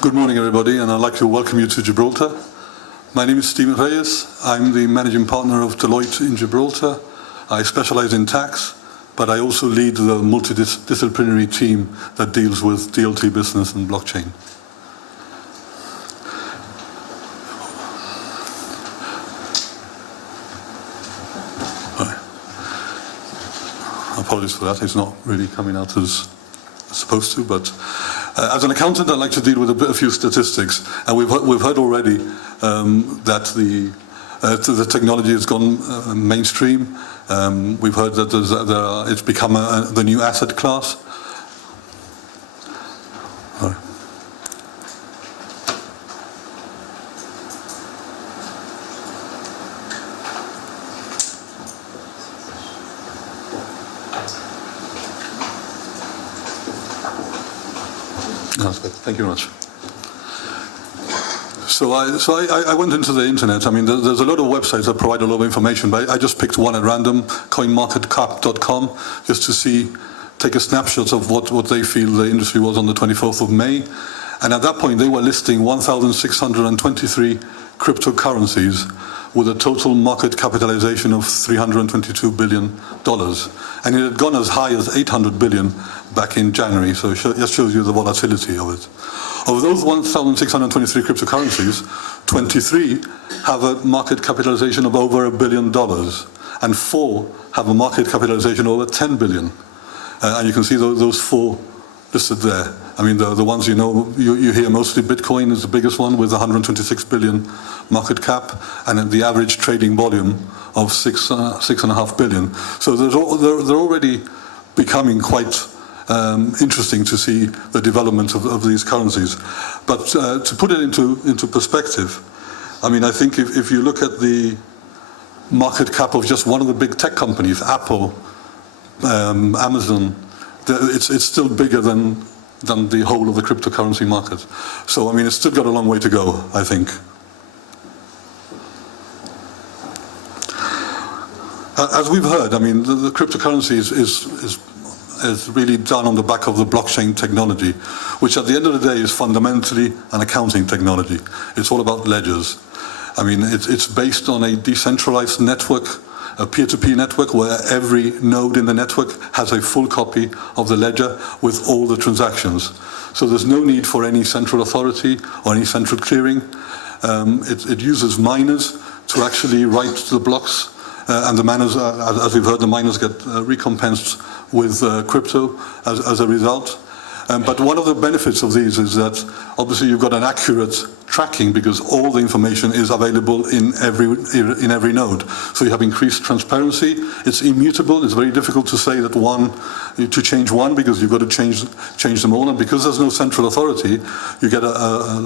Good morning, everybody, and I'd like to welcome you to Gibraltar. My name is Stephen Reyes. I'm the managing partner of Deloitte in Gibraltar. I specialize in tax, but I also lead the multidisciplinary team that deals with DLT business and blockchain. Apologies for that, it's not really coming out as supposed to, but as an accountant, I'd like to deal with a few statistics. And we've heard already that the technology has gone mainstream. We've heard that it's become the new asset class. Thank you very much. So I went into the internet. I mean, there's a lot of websites that provide a lot of information, but I just picked one at random, coinmarketcap.com, just to take a snapshot of what they feel the industry was on the 24th of May. And at that point, they were listing 1,623 cryptocurrencies with a total market capitalization of $322 billion. And it had gone as high as 800 billion back in January, so it just shows you the volatility of it. Of those 1,623 cryptocurrencies, 23 have a market capitalization of over $1 billion, and 4 have a market capitalization of over 10 billion. And you can see those 4 listed there. I mean, the ones you know, you hear mostly. Bitcoin is the biggest one with 126 billion market cap, and the average trading volume of 6.5 billion. So they're already becoming quite interesting to see the development of these currencies. But to put it into perspective, I mean, I think if you look at the market cap of just one of the big tech companies, Apple, Amazon, it's still bigger than the whole of the cryptocurrency market. So, I mean, it's still got a long way to go, I think. As we've heard, I mean, the cryptocurrency is really done on the back of the blockchain technology, which at the end of the day is fundamentally an accounting technology. It's all about ledgers. I mean, it's based on a decentralized network, a peer-to-peer network where every node in the network has a full copy of the ledger with all the transactions. So there's no need for any central authority or any central clearing. It uses miners to actually write the blocks, and the miners, as we've heard, the miners get recompensed with crypto as a result. But one of the benefits of these is that obviously you've got an accurate tracking because all the information is available in every node. So you have increased transparency. It's immutable. It's very difficult to say that to change one because you've got to change them all. And because there's no central authority, you get a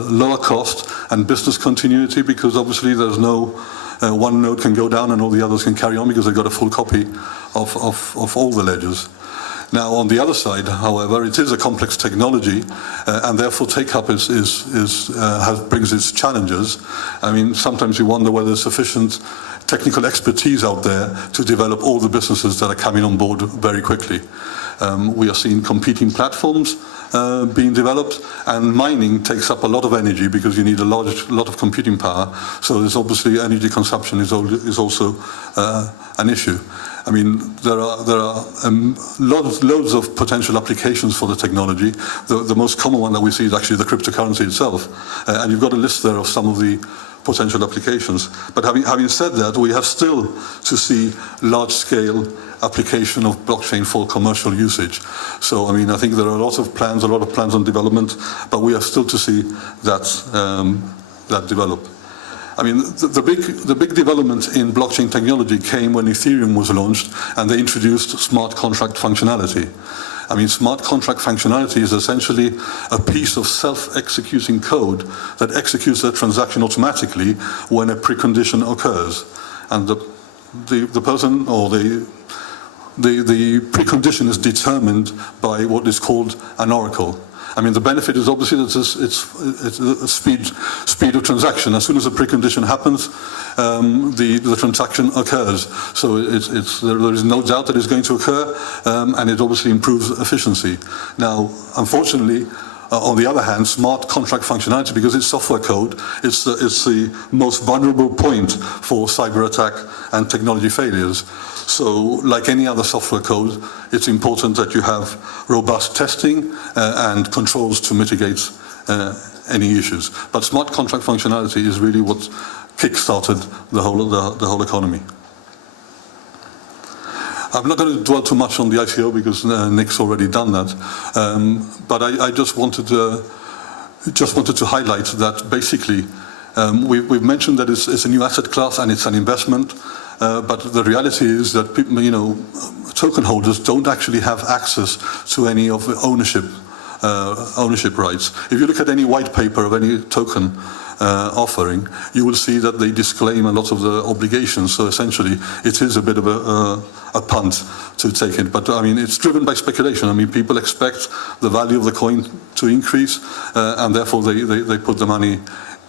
lower cost and business continuity because obviously there's no one node can go down and all the others can carry on because they've got a full copy of all the ledgers. Now, on the other side, however, it is a complex technology, and therefore take-up brings its challenges. I mean, sometimes you wonder whether there's sufficient technical expertise out there to develop all the businesses that are coming on board very quickly. We are seeing competing platforms being developed, and mining takes up a lot of energy because you need a lot of computing power. So there's obviously energy consumption is also an issue. I mean, there are loads of potential applications for the technology. The most common one that we see is actually the cryptocurrency itself, and you've got a list there of some of the potential applications. But having said that, we have still to see large-scale application of blockchain for commercial usage. So, I mean, I think there are a lot of plans on development, but we have still to see that develop. I mean, the big development in blockchain technology came when Ethereum was launched and they introduced smart contract functionality. I mean, smart contract functionality is essentially a piece of self-executing code that executes a transaction automatically when a precondition occurs. And the person or the precondition is determined by what is called an oracle. I mean, the benefit is obviously that it's a speed of transaction. As soon as a precondition happens, the transaction occurs. So there is no doubt that it's going to occur, and it obviously improves efficiency. Now, unfortunately, On the other hand, smart contract functionality, because it's software code, it's the most vulnerable point for cyber attack and technology failures. So, like any other software code, it's important that you have robust testing and controls to mitigate any issues. But smart contract functionality is really what kick-started the whole economy. I'm not going to dwell too much on the ICO because Nick's already done that, but I just wanted to highlight that basically we've mentioned that it's a new asset class and it's an investment, but the reality is that people, token holders don't actually have access to any of the ownership rights. If you look at any white paper of any token offering, you will see that they disclaim a lot of the obligations. So essentially, it is a bit of a punt to take it. But I mean, it's driven by speculation. I mean, people expect the value of the coin to increase, and therefore they put the money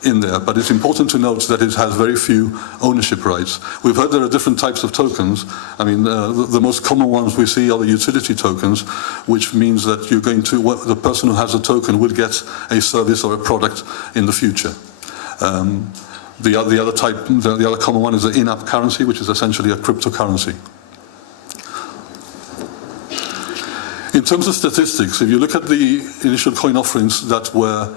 in there. But it's important to note that it has very few ownership rights. We've heard there are different types of tokens. I mean, the most common ones we see are the utility tokens, which means that the person who has a token will get a service or a product in the future. The other common one is the in-app currency, which is essentially a cryptocurrency. In terms of statistics, if you look at the initial coin offerings that were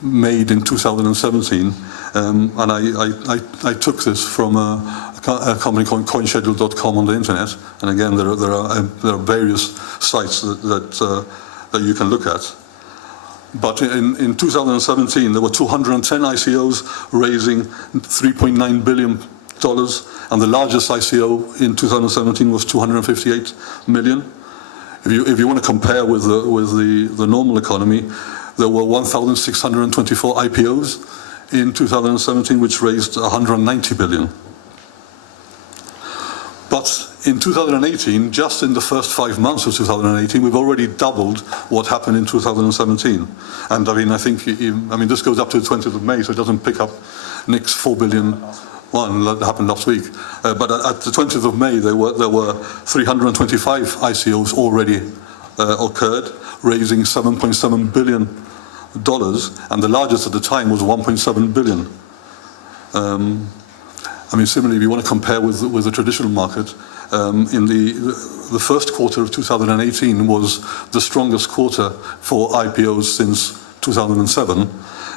made in 2017, and I took this from a company called coinschedule.com on the internet, and again there are various sites that you can look at. But in 2017 there were 210 ICOs raising $3.9 billion, and the largest ICO in 2017 was 258 million. If you want to compare with the normal economy, there were 1,624 IPOs in 2017, which raised 190 billion. But in 2018, just in the first 5 months of 2018, we've already doubled what happened in 2017. And I mean, this goes up to the 20th of May, so it doesn't pick up Nick's 4 billion one that happened last week. But at the 20th of May, there were 325 ICOs already occurred, raising $7.7 billion, and the largest at the time was 1.7 billion. I mean, similarly, if you want to compare with the traditional market, in the first quarter of 2018 was the strongest quarter for IPOs since 2007,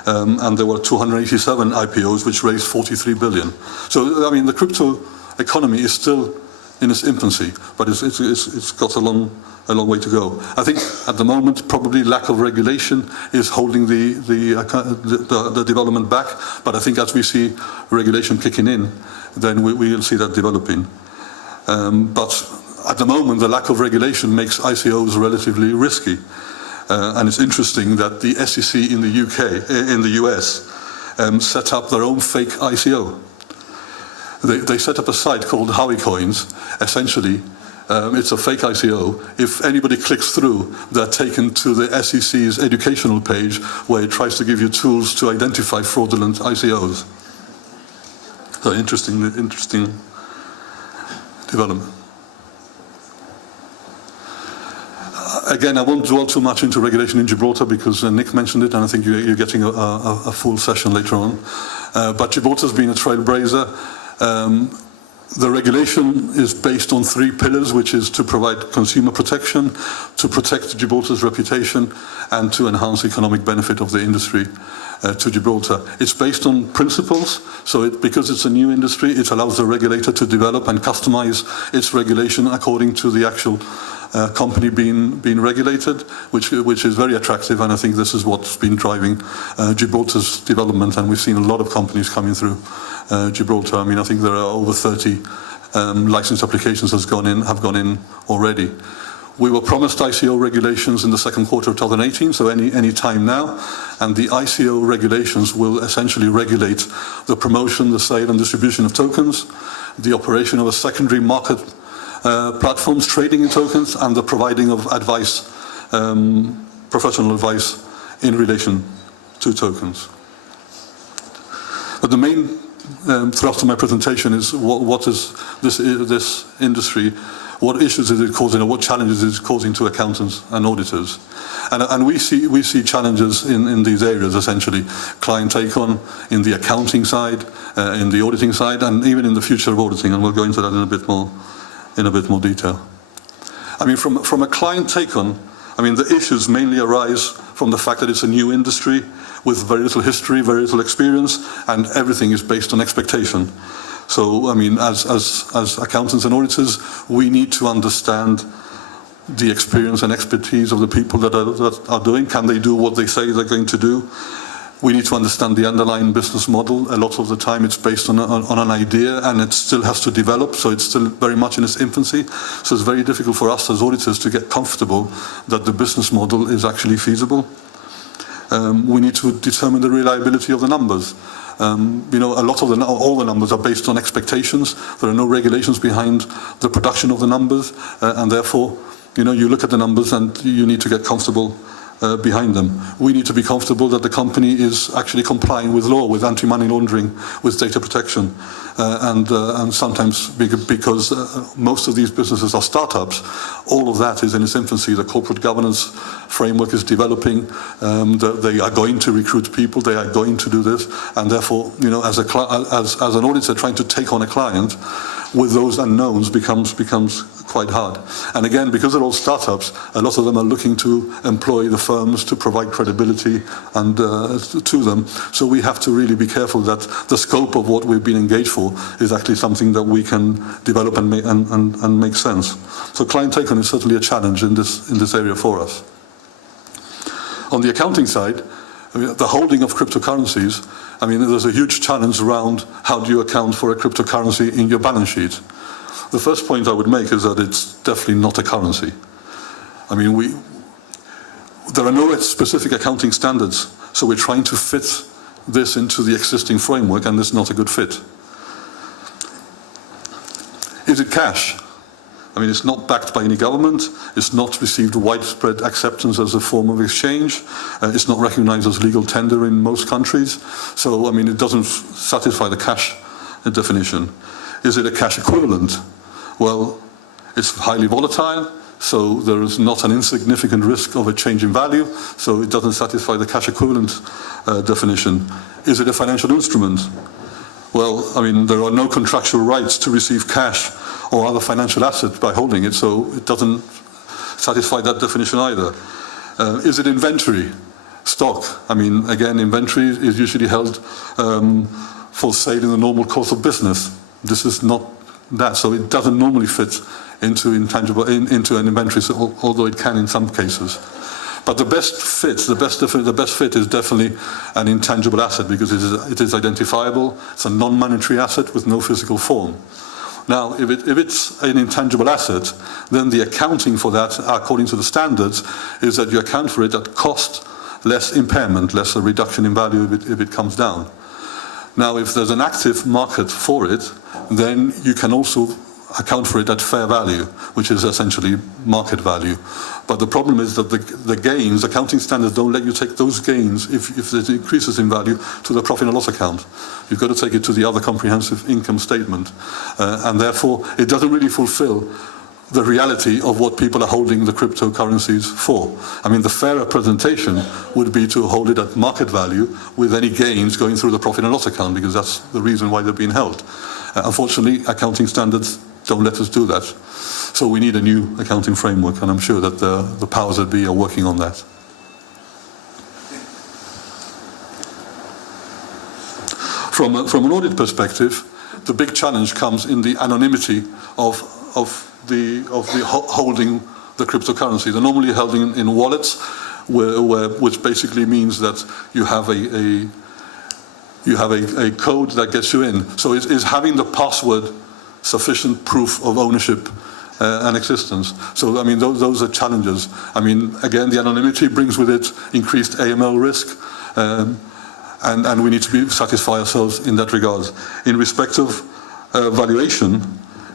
and there were 287 IPOs which raised 43 billion. So, I mean, the crypto economy is still in its infancy, but it's got a long way to go. I think at the moment probably lack of regulation is holding the development back, but I think as we see regulation kicking in, then we'll see that developing. But at the moment the lack of regulation makes ICOs relatively risky, and it's interesting that the SEC in the US set up their own fake ICO. They set up a site called HowieCoins. Essentially, it's a fake ICO. If anybody clicks through, they're taken to the SEC's educational page where it tries to give you tools to identify fraudulent ICOs. So interesting development. Again, I won't dwell too much into regulation in Gibraltar because Nick mentioned it, and I think you're getting a full session later on. But Gibraltar's been a trailblazer. The regulation is based on 3 pillars, which is to provide consumer protection, to protect Gibraltar's reputation, and to enhance economic benefit of the industry to Gibraltar. It's based on principles, so because it's a new industry, it allows the regulator to develop and customize its regulation according to the actual company being regulated, which is very attractive, and I think this is what's been driving Gibraltar's development, and we've seen a lot of companies coming through Gibraltar. I mean, I think there are over 30 license applications have gone in already. We were promised ICO regulations in the second quarter of 2018, so any time now, and the ICO regulations will essentially regulate the promotion, the sale and distribution of tokens, the operation of a secondary market platforms trading in tokens, and the providing of advice, professional advice in relation to tokens. But the main thrust of my presentation is what is this industry, what issues is it causing, or what challenges is it causing to accountants and auditors. And we see challenges in these areas, essentially. Client take-on in the accounting side, in the auditing side, and even in the future of auditing, and we'll go into that in a bit more detail. I mean, from a client take-on, I mean, the issues mainly arise from the fact that it's a new industry with very little history, very little experience, and everything is based on expectation. So, I mean, as accountants and auditors, we need to understand the experience and expertise of the people that are doing. Can they do what they say they're going to do? We need to understand the underlying business model. A lot of the time it's based on an idea, and it still has to develop, so it's still very much in its infancy. So it's very difficult for us as auditors to get comfortable that the business model is actually feasible. We need to determine the reliability of the numbers. You know, all the numbers are based on expectations. There are no regulations behind the production of the numbers, and therefore, you know, you look at the numbers and you need to get comfortable behind them. We need to be comfortable that the company is actually complying with law, with anti-money laundering, with data protection, and sometimes because most of these businesses are startups, all of that is in its infancy. The corporate governance framework is developing. They are going to recruit people. They are going to do this, and therefore, you know, as an auditor trying to take on a client with those unknowns becomes quite hard. And again, because they're all startups, a lot of them are looking to employ the firms to provide credibility and to them. So we have to really be careful that the scope of what we've been engaged for is actually something that we can develop and make sense. So client take-on is certainly a challenge in this area for us. On the accounting side, the holding of cryptocurrencies, I mean, there's a huge challenge around how do you account for a cryptocurrency in your balance sheet. The first point I would make is that it's definitely not a currency. I mean, there are no specific accounting standards, so we're trying to fit this into the existing framework, and it's not a good fit. Is it cash? I mean, it's not backed by any government, it's not received widespread acceptance as a form of exchange, it's not recognized as legal tender in most countries, so, I mean, it doesn't satisfy the cash definition. Is it a cash equivalent? Well, it's highly volatile, so there is not an insignificant risk of a change in value, so it doesn't satisfy the cash equivalent definition. Is it a financial instrument? Well, I mean, there are no contractual rights to receive cash or other financial assets by holding it, so it doesn't satisfy that definition either. Is it inventory? Stock? I mean, again, inventory is usually held for sale in the normal course of business. This is not that, so it doesn't normally fit into an inventory, so, although it can in some cases. But the best fit is definitely an intangible asset, because it is identifiable. It's a non-monetary asset with no physical form. Now, if it's an intangible asset, then the accounting for that, according to the standards, is that you account for it at cost, less impairment, less a reduction in value if it comes down. Now, if there's an active market for it, then you can also account for it at fair value, which is essentially market value. But the problem is that the gains, accounting standards don't let you take those gains, if it increases in value, to the profit and loss account. You've got to take it to the other comprehensive income statement. And therefore, it doesn't really fulfill the reality of what people are holding the cryptocurrencies for. I mean, the fairer presentation would be to hold it at market value with any gains going through the profit and loss account, because that's the reason why they're being held. Unfortunately, accounting standards don't let us do that. So we need a new accounting framework, and I'm sure that the powers that be are working on that. From an audit perspective, the big challenge comes in the anonymity of the holding the cryptocurrency. They're normally held in wallets, which basically means that you have a code that gets you in. So is having the password sufficient proof of ownership and existence? So, I mean, those are challenges. I mean, again, the anonymity brings with it increased AML risk, and we need to satisfy ourselves in that regard. In respect of valuation,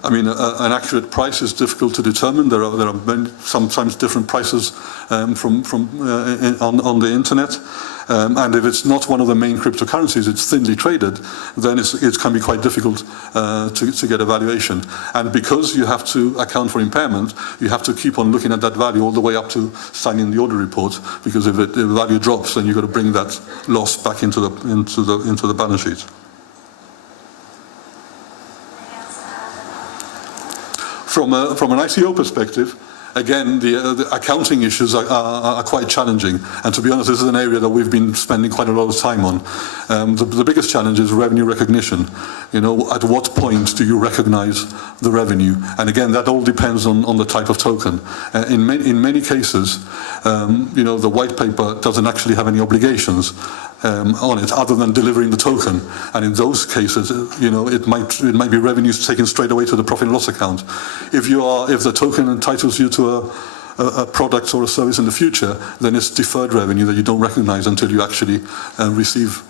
I mean, an accurate price is difficult to determine. There are sometimes different prices on the internet. And if it's not one of the main cryptocurrencies, it's thinly traded, then it can be quite difficult to get a valuation. And because you have to account for impairment, you have to keep on looking at that value all the way up to signing the audit report, because if the value drops, then you've got to bring that loss back into the balance sheet. From an ICO perspective, again, the accounting issues are quite challenging. And to be honest, this is an area that we've been spending quite a lot of time on. The biggest challenge is revenue recognition. You know, at what point do you recognize the revenue? And again, that all depends on the type of token. In many cases, you know, the white paper doesn't actually have any obligations on it other than delivering the token. And in those cases, you know, it might be revenues taken straight away to the profit and loss account. If the token entitles you to a product or a service in the future, then it's deferred revenue that you don't recognize until you actually receive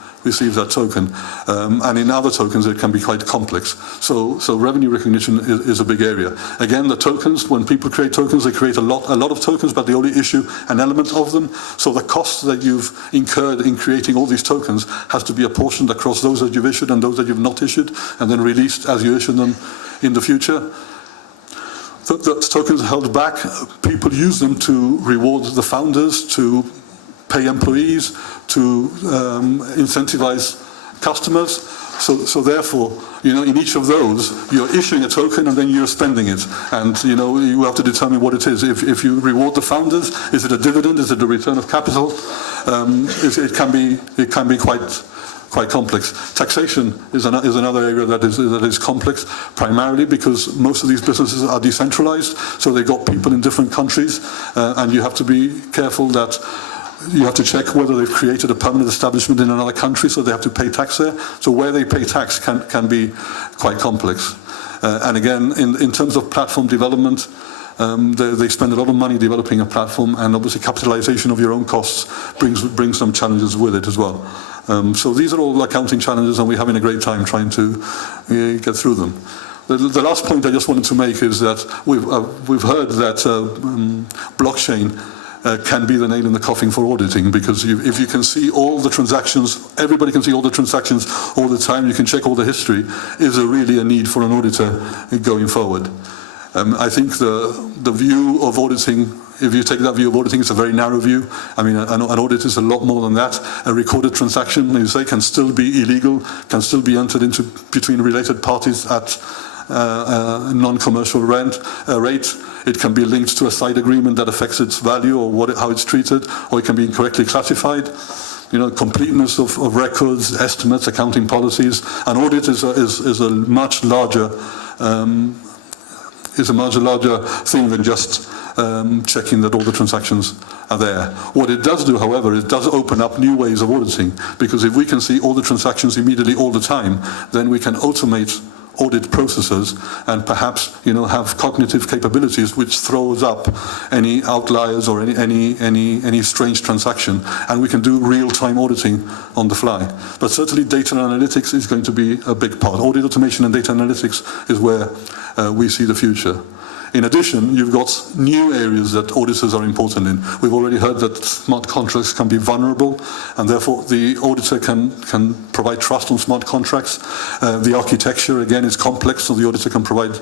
that token. And in other tokens, it can be quite complex. So revenue recognition is a big area. Again, the tokens, when people create tokens, they create a lot of tokens, but they only issue an element of them. So the cost that you've incurred in creating all these tokens has to be apportioned across those that you've issued and those that you've not issued, and then released as you issue them in the future. The tokens are held back. People use them to reward the founders, to pay employees, to incentivize customers. So therefore, you know, in each of those, you're issuing a token and then you're spending it. And, you know, you have to determine what it is. If you reward the founders, is it a dividend? Is it a return of capital? It can be quite complex. Taxation is another area that is complex, primarily because most of these businesses are decentralized, so they've got people in different countries, and you have to be careful that you have to check whether they've created a permanent establishment in another country, so they have to pay tax there. So where they pay tax can be quite complex. And again, in terms of platform development, they spend a lot of money developing a platform, and obviously capitalization of your own costs brings some challenges with it as well. So these are all accounting challenges, and we're having a great time trying to get through them. The last point I just wanted to make is that we've heard that blockchain can be the nail in the coffin for auditing, because if you can see all the transactions, everybody can see all the transactions all the time, you can check all the history, is there really a need for an auditor going forward? I think the view of auditing, if you take that view of auditing, it's a very narrow view. I mean, an audit is a lot more than that. A recorded transaction, as you say, can still be illegal, can still be entered into between related parties at a non-commercial rate. It can be linked to a side agreement that affects its value or how it's treated, or it can be incorrectly classified. You know, completeness of records, estimates, accounting policies. An audit is a much larger thing than just checking that all the transactions are there. What it does do, however, it does open up new ways of auditing, because if we can see all the transactions immediately all the time, then we can automate audit processes and perhaps, you know, have cognitive capabilities which throws up any outliers or any strange transaction, and we can do real-time auditing on the fly. But certainly data analytics is going to be a big part. Audit automation and data analytics is where we see the future. In addition, you've got new areas that auditors are important in. We've already heard that smart contracts can be vulnerable, and therefore the auditor can provide trust on smart contracts. The architecture, again, is complex, so the auditor can provide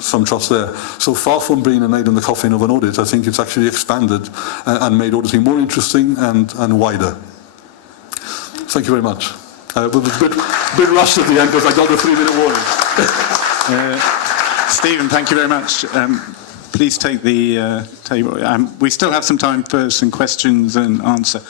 some trust there. So far from being a nail in the coffin of an audit, I think it's actually expanded and made auditing more interesting and wider. Thank you very much. With a bit rushed at the end because I got the 3-minute warning. Stephen, thank you very much. Please take the table. We still have some time for some questions and answer.